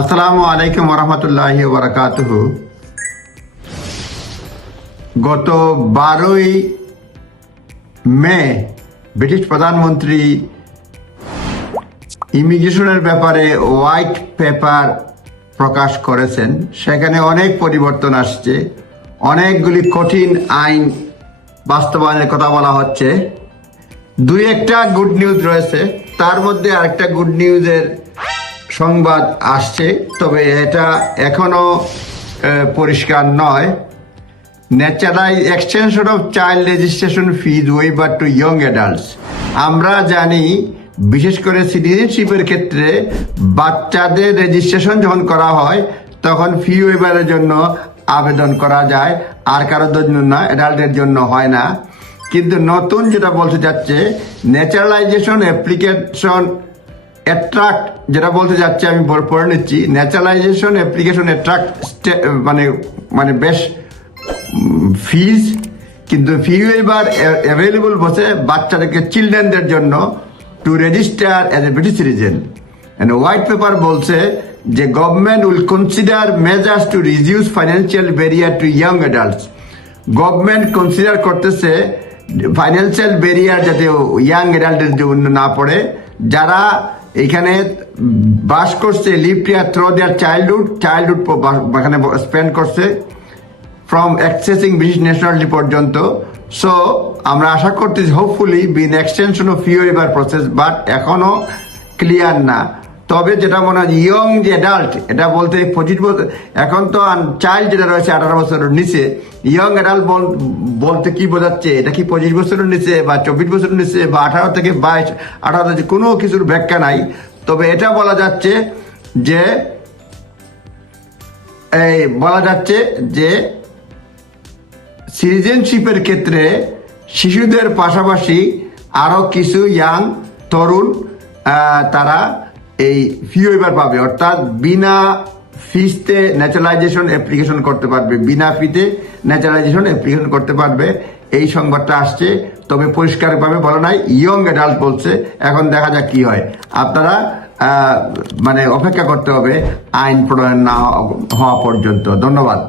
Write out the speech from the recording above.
আসসালামু আলাইকুম রহমতুল্লাহ বরকাতুহ গত বারোই মে ব্রিটিশ প্রধানমন্ত্রী ইমিগ্রেশনের ব্যাপারে হোয়াইট পেপার প্রকাশ করেছেন। সেখানে অনেক পরিবর্তন আসছে। অনেকগুলি কঠিন আইন বাস্তবায়নের কথা বলা হচ্ছে। দুই একটা গুড নিউজ রয়েছে। তার মধ্যে আরেকটা গুড নিউজের সংবাদ আসছে, তবে এটা এখনও পরিষ্কার নয়। Natural extension of child registration fees waiver to young adults. আমরা জানি, বিশেষ করে সিটিজেনশিপের ক্ষেত্রে বাচ্চাদের রেজিস্ট্রেশন যখন করা হয়, তখন ফি ওয়েবারের জন্য আবেদন করা যায়, আর কারোর জন্য না, অ্যাডাল্টের জন্য হয় না। কিন্তু নতুন যেটা বলতে যাচ্ছে ন্যাচারালাইজেশন অ্যাপ্লিকেশন অ্যাট্রাক্ট যেটা বলতে যাচ্ছে আমি পড়ে- নিচ্ছি ন্যাচারালাইজেশন অ্যাপ্লিকেশন অ্যাট্রাক্ট মানে মানে বেশ ফিজ কিন্তু ফি এবার অ্যাভেলেবল বসে বাচ্চাদেরকে চিলড্রেনদের জন্য to register as a British citizen white paper বলছে যে government will consider measures to reduce financial barrier to young adults government consider করতেছে ফাইন্যান্সিয়াল ব্যারিয়ার যাতে ইয়াং অ্যাডাল্টের জন্য না পড়ে। যারা এখানে বাস করছে live here through their childhood childhood এখানে স্পেন্ড করছে ফ্রম অ্যাক্সেসিং ব্রিটিশ ন্যাশনালিটি পর্যন্ত। সো আমরা আশা করতেছি hopefully been extension of fee এবার প্রসেস বাট এখনও ক্লিয়ার না। তবে যেটা মনে হয় ইয়ং যে অ্যাডাল্ট এটা বলতে পঁচিশ বছর, এখন তো চাইল্ড যেটা রয়েছে আঠারো বছরের নিচে ইয়ং অ্যাডাল্ট বলতে কি বোঝাচ্ছে? এটা কি পঁচিশ বছরের নিচে বা চব্বিশ বছরের নিচে বা আঠারো থেকে বাইশ, আঠারো কোনো কিছুর ব্যাখ্যা নাই। তবে এটা বলা যাচ্ছে যে, এই বলা যাচ্ছে যে সিটিজেনশিপের ক্ষেত্রে শিশুদের পাশাপাশি আরও কিছু ইয়াং তরুণ তারা এই ফি ওয়েবার পাবে, অর্থাৎ বিনা ফিসতে ন্যাচারালাইজেশন অ্যাপ্লিকেশন করতে পারবে, বিনা ফিতে ন্যাচারালাইজেশন অ্যাপ্লিকেশন করতে পারবে। এই সংবাদটা আসছে, তবে পরিষ্কারভাবে বলা নাই ইয়ং অ্যাডাল্ট বলছে, এখন দেখা যাক কি হয়। আপনারা মানে অপেক্ষা করতে হবে আইন প্রণয়ন না হওয়া পর্যন্ত। ধন্যবাদ।